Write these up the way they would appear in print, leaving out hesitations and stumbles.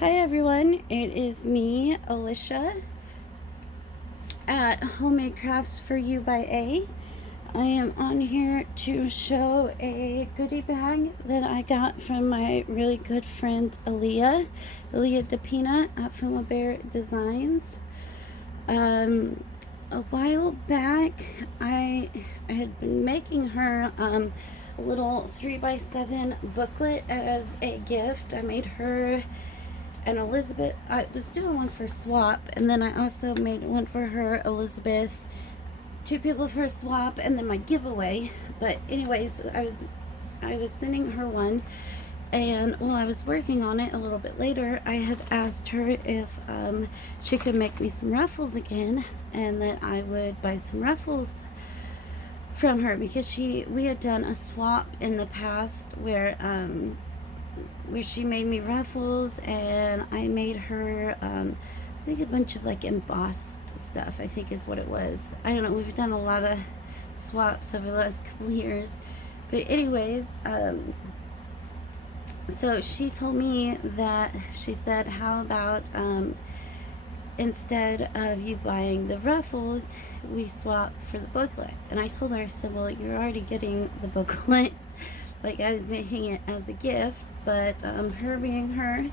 Hi everyone, it is me, Alicia, at Homemade Crafts for You by A. I am on here to show a goodie bag that I got from my really good friend Alia DePina at Fuma Bear Designs. A while back, I had been making her a little 3x7 booklet as a gift. I made her and Elizabeth, I was doing one for swap, and then I also made one for her, Elizabeth, two people for swap, and then my giveaway. But anyways, I was sending her one, and while I was working on it a little bit later, I had asked her if she could make me some ruffles again, and that I would buy some ruffles from her, because we had done a swap in the past where she made me ruffles, and I made her I think a bunch of like embossed stuff, I think is what it was. I don't know, we've done a lot of swaps over the last couple years. But anyways, so she told me that, she said, how about instead of you buying the ruffles, we swap for the booklet. And I told her, I said, well, you're already getting the booklet. Like, I was making it as a gift, but her being her,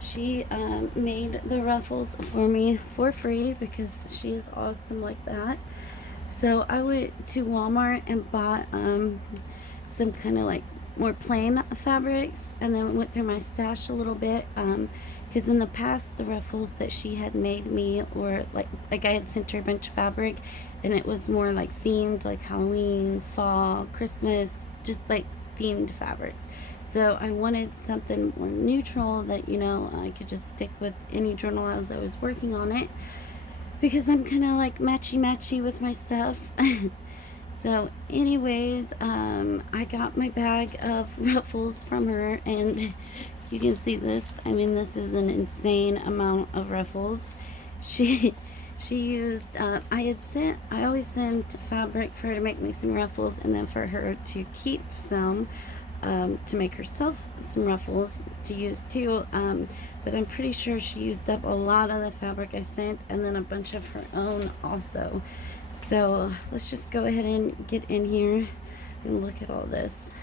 she made the ruffles for me for free because she's awesome like that. So I went to Walmart and bought some kind of like more plain fabrics, and then went through my stash a little bit, because in the past the ruffles that she had made me, or like I had sent her a bunch of fabric, and it was more like themed, like Halloween, fall, Christmas, just like themed fabrics. So I wanted something more neutral that, you know, I could just stick with any journal as I was working on it, because I'm kind of like matchy with my stuff. So anyways, I got my bag of ruffles from her, and you can see this. I mean, this is an insane amount of ruffles. She used, I always send fabric for her to make me some ruffles, and then for her to keep some, to make herself some ruffles to use too. But I'm pretty sure she used up a lot of the fabric I sent, and then a bunch of her own also. So let's just go ahead and get in here and look at all this.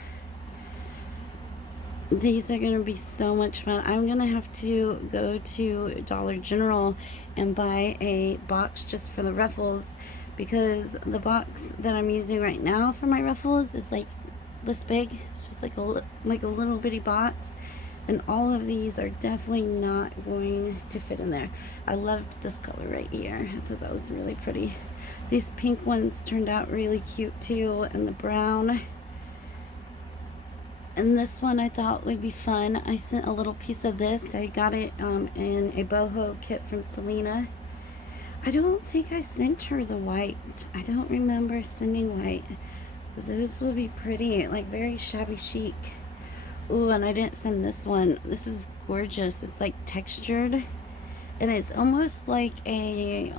These are going to be so much fun. I'm going to have to go to Dollar General and buy a box just for the ruffles, because the box that I'm using right now for my ruffles is like this big. It's just like a little bitty box, and all of these are definitely not going to fit in there. I loved this color right here. I thought that was really pretty. These pink ones turned out really cute too, and the brown. And this one I thought would be fun. I sent a little piece of this. I got it in a boho kit from Selena. I don't think I sent her the white. I don't remember sending white. But those would be pretty, like very shabby chic. Ooh, and I didn't send this one. This is gorgeous. It's like textured, and it's almost like a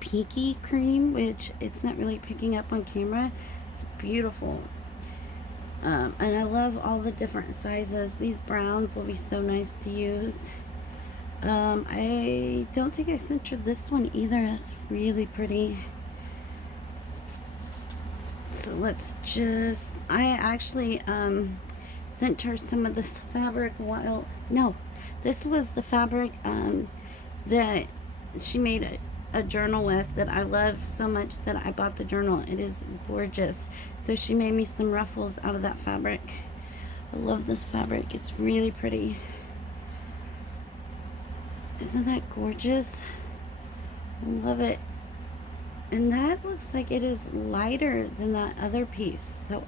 pinky cream, which it's not really picking up on camera. It's beautiful. And I love all the different sizes. These browns will be so nice to use. I don't think I sent her this one either. That's really pretty. So let's just, I actually sent her some of this fabric while, no, this was the fabric that she made a journal with, that I love so much that I bought the journal. It is gorgeous. So she made me some ruffles out of that fabric. I love this fabric. It's really pretty. Isn't that gorgeous? I love it. And that looks like it is lighter than that other piece. So,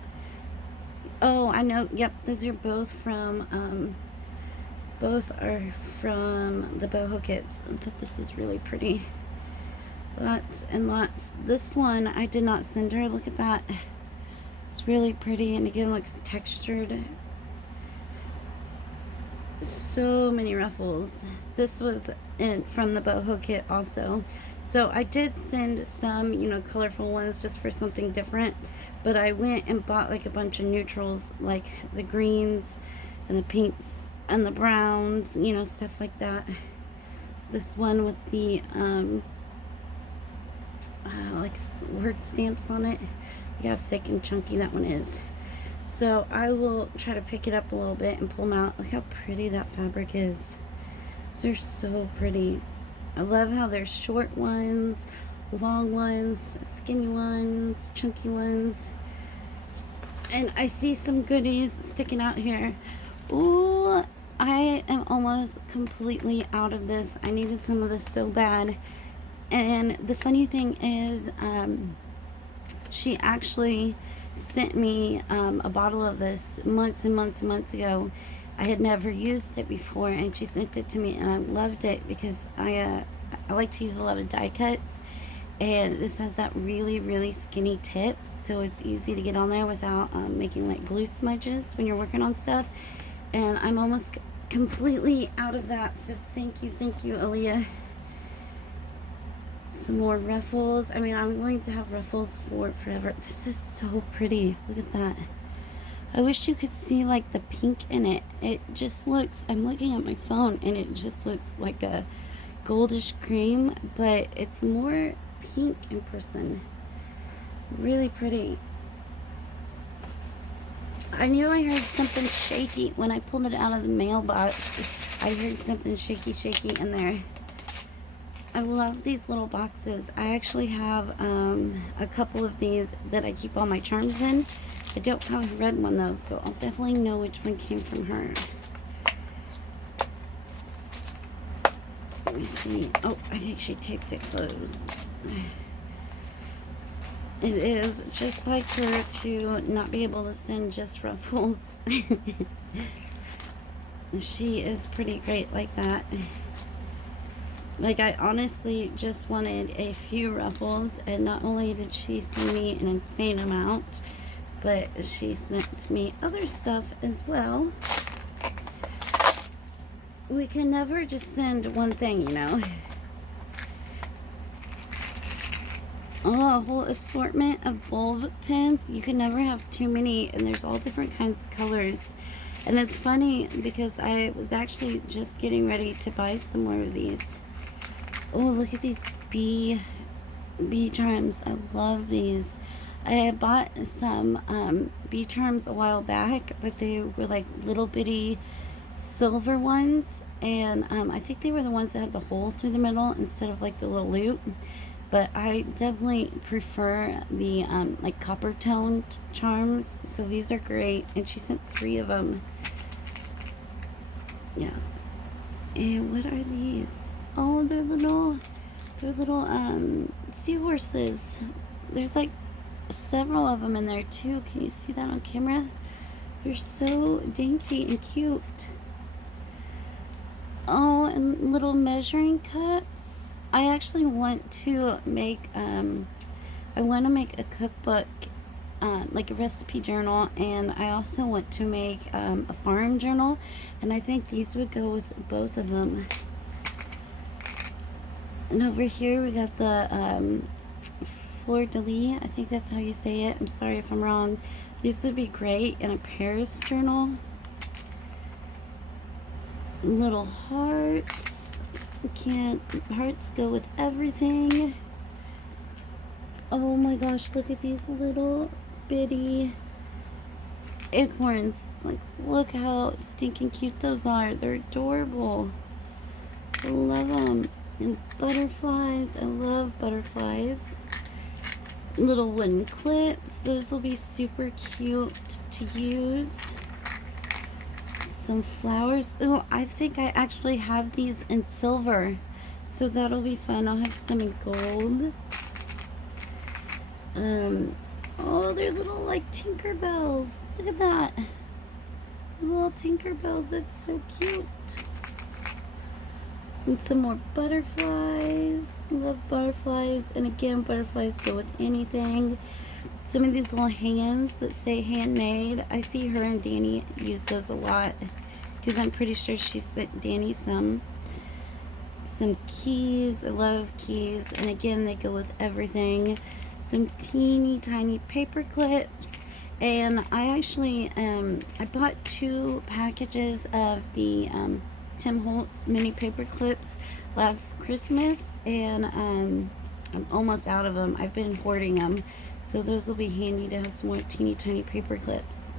oh, I know. Yep, those are both from both are from the boho kits. I thought this is really pretty. Lots and lots. This one I did not send her. Look at that. It's really pretty, and again looks textured. So many ruffles. This was from the boho kit also. So I did send some, you know, colorful ones just for something different, but I went and bought like a bunch of neutrals, like the greens and the pinks and the browns, you know, stuff like that. This one with the like word stamps on it. Look how thick and chunky that one is. So I will try to pick it up a little bit and pull them out. Look how pretty that fabric is. They're so pretty. I love how there's short ones, long ones, skinny ones, chunky ones. And I see some goodies sticking out here. Ooh, I am almost completely out of this. I needed some of this so bad. And the funny thing is, she actually sent me a bottle of this months and months and months ago. I had never used it before, and she sent it to me, and I loved it because I like to use a lot of die cuts, and this has that really, really skinny tip, so it's easy to get on there without making like glue smudges when you're working on stuff. And I'm almost completely out of that, so thank you, Alia. Some more ruffles. I mean, I'm going to have ruffles for forever. This is so pretty. Look at that. I wish you could see like the pink in it. It just looks, I'm looking at my phone and it just looks like a goldish cream, but it's more pink in person. Really pretty. I knew I heard something shaky when I pulled it out of the mailbox. I heard something shaky in there. I love these little boxes. I actually have a couple of these that I keep all my charms in. I don't have a red one though, so I'll definitely know which one came from her. Let me see. Oh, I think she taped it closed. It is just like her to not be able to send just ruffles. She is pretty great like that. Like, I honestly just wanted a few ruffles, and not only did she send me an insane amount, but she sent me other stuff as well. We can never just send one thing, you know. Oh, a whole assortment of bulb pens. You can never have too many, and there's all different kinds of colors. And it's funny because I was actually just getting ready to buy some more of these. Oh, look at these bee charms. I love these. I had bought some bee charms a while back, but they were like little bitty silver ones, and I think they were the ones that had the hole through the middle instead of like the little loop. But I definitely prefer the like copper toned charms, so these are great. And she sent 3 of them. Yeah. And what are these? Oh, they're little seahorses. There's like several of them in there too. Can you see that on camera? They're so dainty and cute. Oh, and little measuring cups. I actually want to make a cookbook, like a recipe journal, and I also want to make a farm journal, and I think these would go with both of them. And over here we got the fleur de lis. I think that's how you say it. I'm sorry if I'm wrong. These would be great in a Paris journal. Little hearts. Hearts go with everything. Oh my gosh, look at these little bitty acorns. Like, look how stinking cute those are. They're adorable. I love them. And butterflies. I love butterflies. Little wooden clips. Those will be super cute to use. Some flowers. Oh, I think I actually have these in silver, so that'll be fun. I'll have some in gold. Oh, they're little like Tinkerbells. Look at that. Little Tinkerbells. That's so cute. And some more butterflies. Love butterflies. And again, butterflies go with anything. Some of these little hands that say handmade. I see her and Danny use those a lot, because I'm pretty sure she sent Danny some keys. I love keys, and again, they go with everything. Some teeny tiny paper clips, And I actually, I bought 2 packages of the Tim Holtz mini paper clips last Christmas, and I'm almost out of them. I've been hoarding them, so those will be handy to have some more teeny tiny paper clips.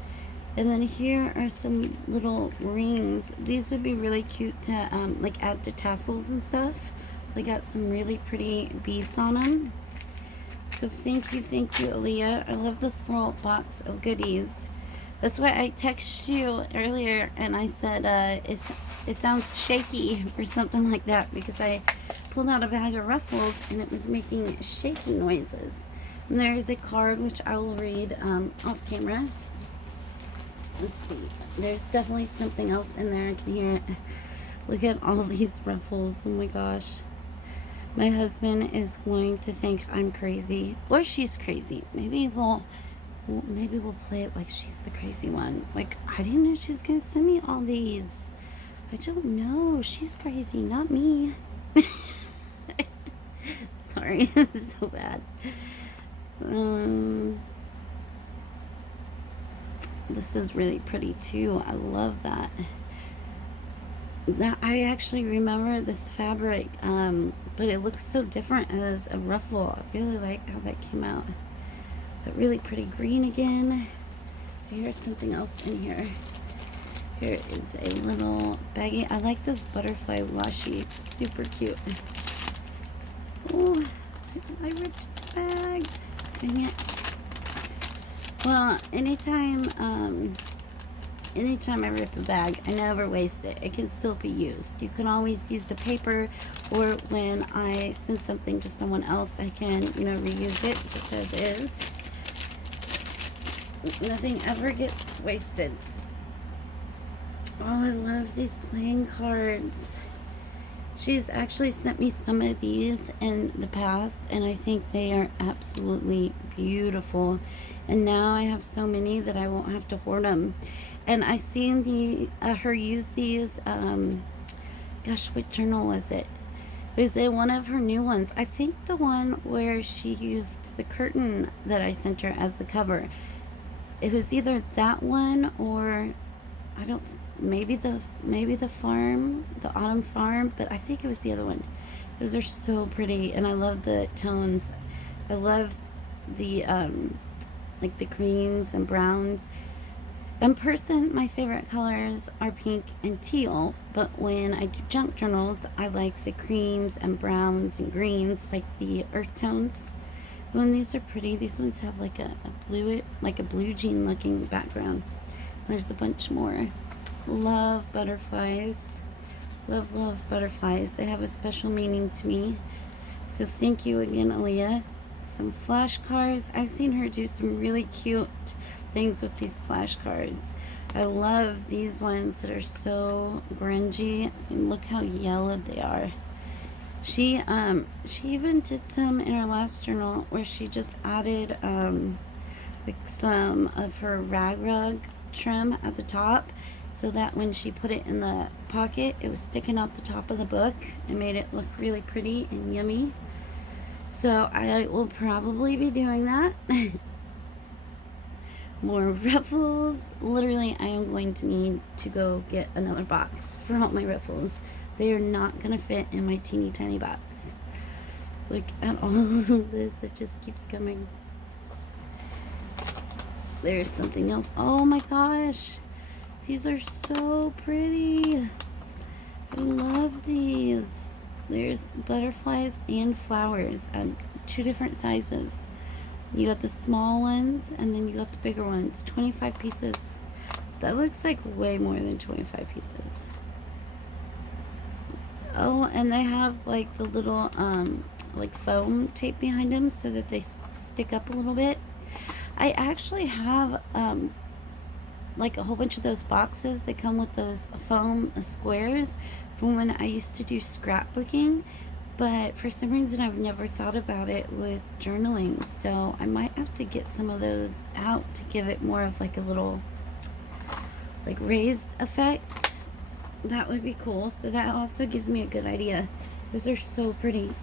And then here are some little rings. These would be really cute to like add to tassels and stuff. They got some really pretty beads on them. So thank you, Alia. I love this little box of goodies. That's why I texted you earlier and I said it sounds shaky or something like that, because I pulled out a bag of Ruffles and it was making shaky noises. And there's a card which I will read off camera. Let's see. There's definitely something else in there. I can hear it. Look at all these Ruffles. Oh my gosh. My husband is going to think I'm crazy, or she's crazy. Maybe we'll play it like she's the crazy one. Like, I didn't know she was gonna send me all these. I don't know. She's crazy, not me. Sorry, it's so bad. This is really pretty too. I love that. Now, I actually remember this fabric, but it looks so different as a ruffle. I really like how that came out. But really pretty green again. Here's something else in here. Here is a little baggie. I like this butterfly washi. It's super cute. Oh, I ripped the bag. Dang it. Well, anytime I rip a bag, I never waste it. It can still be used. You can always use the paper, or when I send something to someone else, I can, reuse it just as is. Nothing ever gets wasted. Oh, I love these playing cards. She's actually sent me some of these in the past, and I think they are absolutely beautiful. And now I have so many that I won't have to hoard them. And I seen her use these. Gosh, what journal was it? It was in one of her new ones. I think the one where she used the curtain that I sent her as the cover. It was either that one or maybe the farm, the autumn farm, but I think it was the other one. Those are so pretty, and I love the tones. I love the like the creams and browns. In person, my favorite colors are pink and teal, but when I do junk journals, I like the creams and browns and greens, like the earth tones. When these are pretty, these ones have like a blue jean looking background. There's a bunch more. Love butterflies. Love butterflies. They have a special meaning to me. So thank you again, Alia. Some flashcards. I've seen her do some really cute things with these flashcards. I love these ones that are so grungy, and look how yellow they are. She even did some in her last journal where she just added like some of her rag trim at the top, so that when she put it in the pocket, it was sticking out the top of the book and made it look really pretty and yummy. So I will probably be doing that. More Ruffles. Literally, I am going to need to go get another box for all my Ruffles. They are not going to fit in my teeny tiny box. Look at all of this. It just keeps coming. There's something else. Oh my gosh. These are so pretty. I love these. There's butterflies and flowers at 2 different sizes. You got the small ones, and then you got the bigger ones. 25 pieces. That looks like way more than 25 pieces. Oh, and they have like the little like foam tape behind them so that they stick up a little bit. I actually have like a whole bunch of those boxes that come with those foam squares from when I used to do scrapbooking, but for some reason I've never thought about it with journaling, so I might have to get some of those out to give it more of like a little like raised effect. That would be cool. So that also gives me a good idea. Those are so pretty.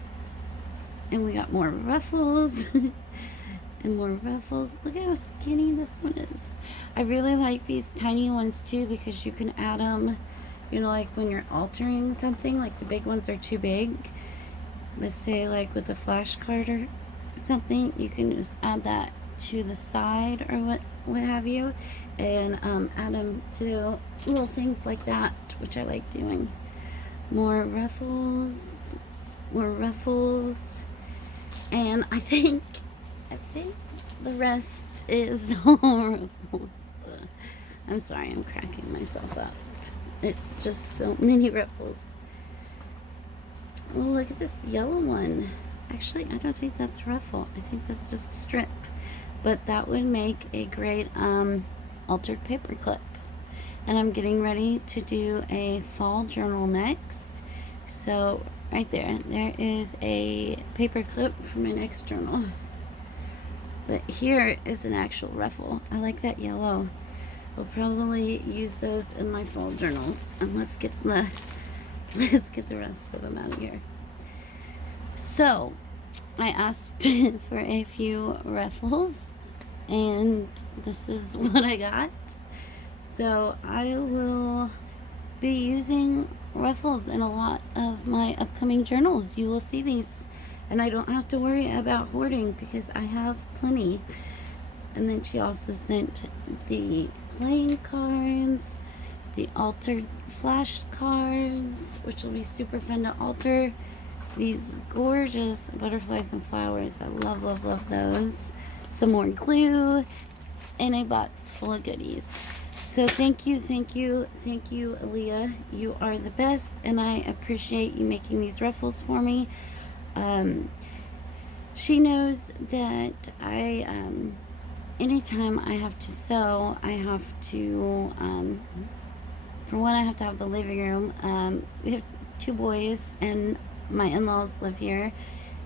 And we got more Ruffles. And more ruffles. Look how skinny this one is. I really like these tiny ones too because you can add them, you know, like when you're altering something, like the big ones are too big. Let's say like with a flashcard or something, you can just add that to the side or what have you, and add them to little things like that, which I like doing. More ruffles, and I think the rest is ruffles. I'm sorry, I'm cracking myself up. It's just so many ruffles. Oh, look at this yellow one. Actually, I don't think that's ruffle. I think that's just strip. But that would make a great altered paper clip. And I'm getting ready to do a fall journal next. So right there is a paper clip for my next journal. But here is an actual ruffle. I like that yellow. I'll probably use those in my fall journals. And let's get the rest of them out of here. So I asked for a few ruffles, and this is what I got. So I will be using ruffles in a lot of my upcoming journals. You will see these, and I don't have to worry about hoarding because I have plenty. And then she also sent the playing cards, the altered flashcards, which will be super fun to alter. These gorgeous butterflies and flowers. I love those. Some more glue, and a box full of goodies. So thank you, Alia. You are the best, and I appreciate you making these ruffles for me. She knows that anytime I have to sew, I have to, for one, I have to have the living room. We have 2 boys, and my in-laws live here.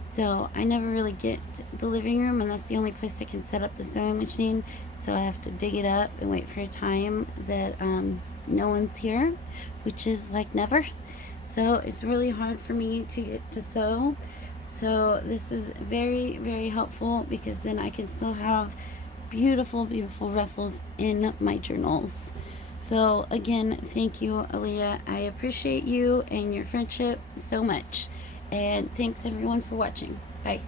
So I never really get the living room, and that's the only place I can set up the sewing machine. So I have to dig it up and wait for a time that no one's here, which is like never. So it's really hard for me to get to sew. So this is very, very helpful because then I can still have beautiful ruffles in my journals. So again, thank you, Alia. I appreciate you and your friendship so much. And thanks everyone for watching. Bye.